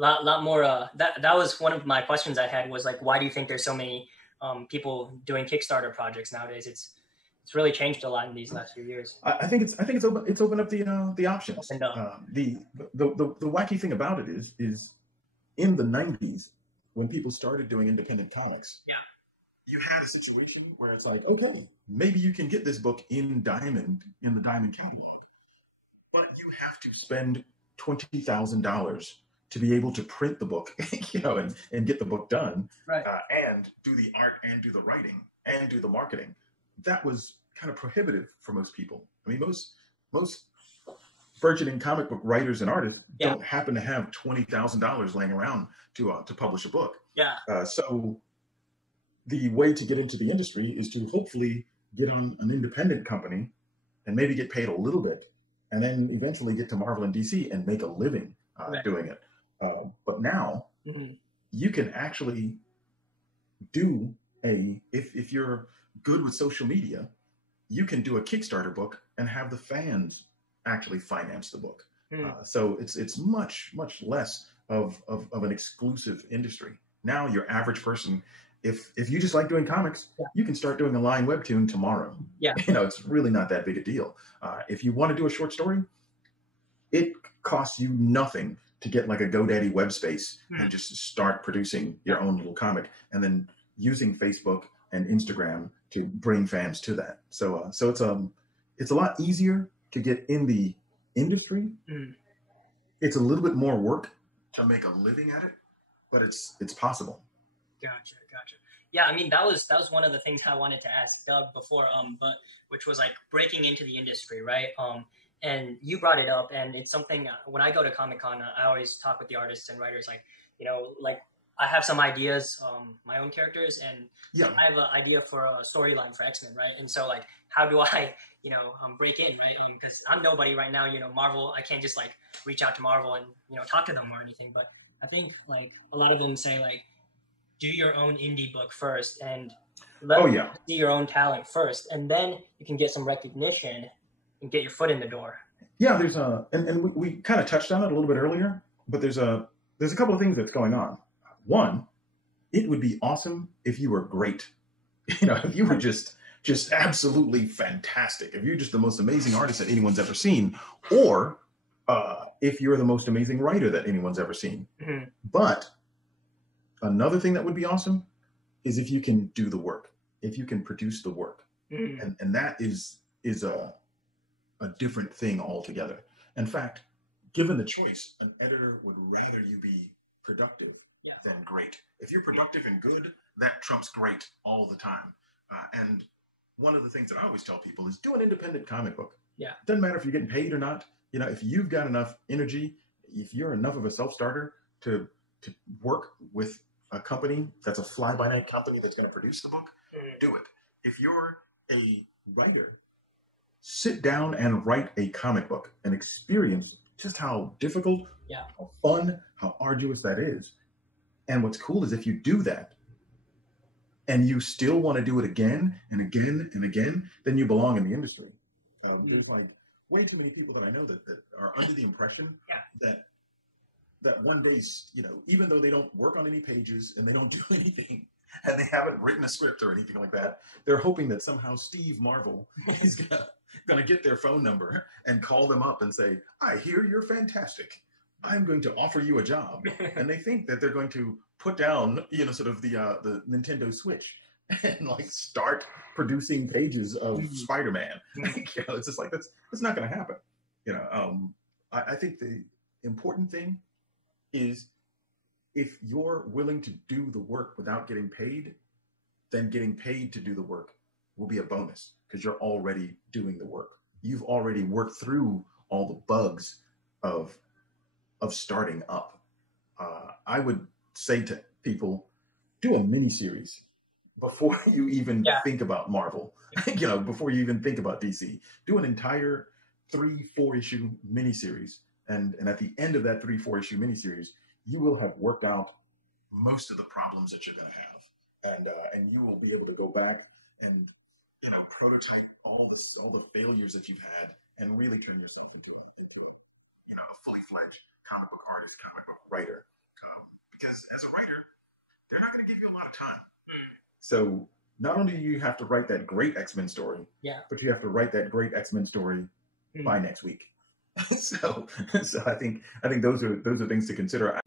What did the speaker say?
lot more. That was one of my questions I had was like, why do you think there's so many people doing Kickstarter projects nowadays? It's really changed a lot in these last few years. I think it's opened up the options. Opened up. The wacky thing about it is in the '90s when people started doing independent comics, Yeah. you had a situation where it's like, okay, maybe you can get this book in the Diamond catalog, but you have to spend $20,000 to be able to print the book, and get the book done, Right. and do the art and do the writing and do the marketing. That was kind of prohibitive for most people. I mean, most burgeoning comic book writers and artists Yeah. don't happen to have $20,000 laying around to publish a book. Yeah. So the way to get into the industry is to hopefully get on an independent company and maybe get paid a little bit, and then eventually get to Marvel and DC and make a living Right. doing it. But now Mhm. you can actually do if you're good with social media, you can do a Kickstarter book and have the fans actually finance the book. So it's much less of an exclusive industry. Now your average person, if you just like doing comics, Yeah. you can start doing a line webtoon tomorrow. Yeah. It's really not that big a deal. If you want to do a short story, it costs you nothing to get like a GoDaddy web space and just start producing your own little comic, and then using Facebook and Instagram to bring fans to that. So it's a lot easier to get in the industry. It's a little bit more work to make a living at it, but it's possible. Gotcha. Yeah, I mean that was one of the things I wanted to ask Doug before, but which was like breaking into the industry, right? And you brought it up, and it's something when I go to Comic-Con, I always talk with the artists and writers, like like I have some ideas, my own characters, and Yeah. I have an idea for a storyline for X-Men, right? And so like, how do I, break in, right? Because I'm nobody right now, Marvel. I can't just like reach out to Marvel and talk to them or anything. But I think like a lot of them say like, do your own indie book first and let them see your own talent first, and then you can get some recognition and get your foot in the door. Yeah, there's and we kind of touched on it a little bit earlier, but there's a couple of things that's going on. One, it would be awesome if you were great. If you were just absolutely fantastic. If you're just the most amazing artist that anyone's ever seen, or if you're the most amazing writer that anyone's ever seen. Mm-hmm. But another thing that would be awesome is if you can do the work, if you can produce the work, and that is a different thing altogether. In fact, given the choice, an editor would rather you be productive than great. If you're productive and good, that trumps great all the time. And one of the things that I always tell people is do an independent comic book. Yeah. Doesn't matter if you're getting paid or not. If you've got enough energy, if you're enough of a self-starter to work with a company that's a fly-by-night company that's going to produce the book, do it. If you're a writer, sit down and write a comic book and experience just how difficult, how fun, how arduous that is. And what's cool is if you do that and you still want to do it again and again and again, then you belong in the industry. There's like way too many people that I know that are under the impression that one day, even though they don't work on any pages and they don't do anything and they haven't written a script or anything like that, they're hoping that somehow Steve Marvel is going to get their phone number and call them up and say, I hear you're fantastic. I'm going to offer you a job. And they think that they're going to put down, sort of the Nintendo Switch and like start producing pages of Spider-Man. It's just like, that's not going to happen. I think the important thing is if you're willing to do the work without getting paid, then getting paid to do the work will be a bonus because you're already doing the work. You've already worked through all the bugs of starting up. I would say to people, do a mini series before you even think about Marvel. Before you even think about DC. Do an entire 3-4 issue miniseries, and at the end of that 3-4 issue miniseries, you will have worked out most of the problems that you're going to have, and you will be able to go back and prototype all the failures that you've had, and really turn yourself into a fully fledged comic book artist, comic book writer. because as a writer, they're not going to give you a lot of time. So not only do you have to write that great X-Men story, but you have to write that great X-Men story by next week. So I think those are things to consider.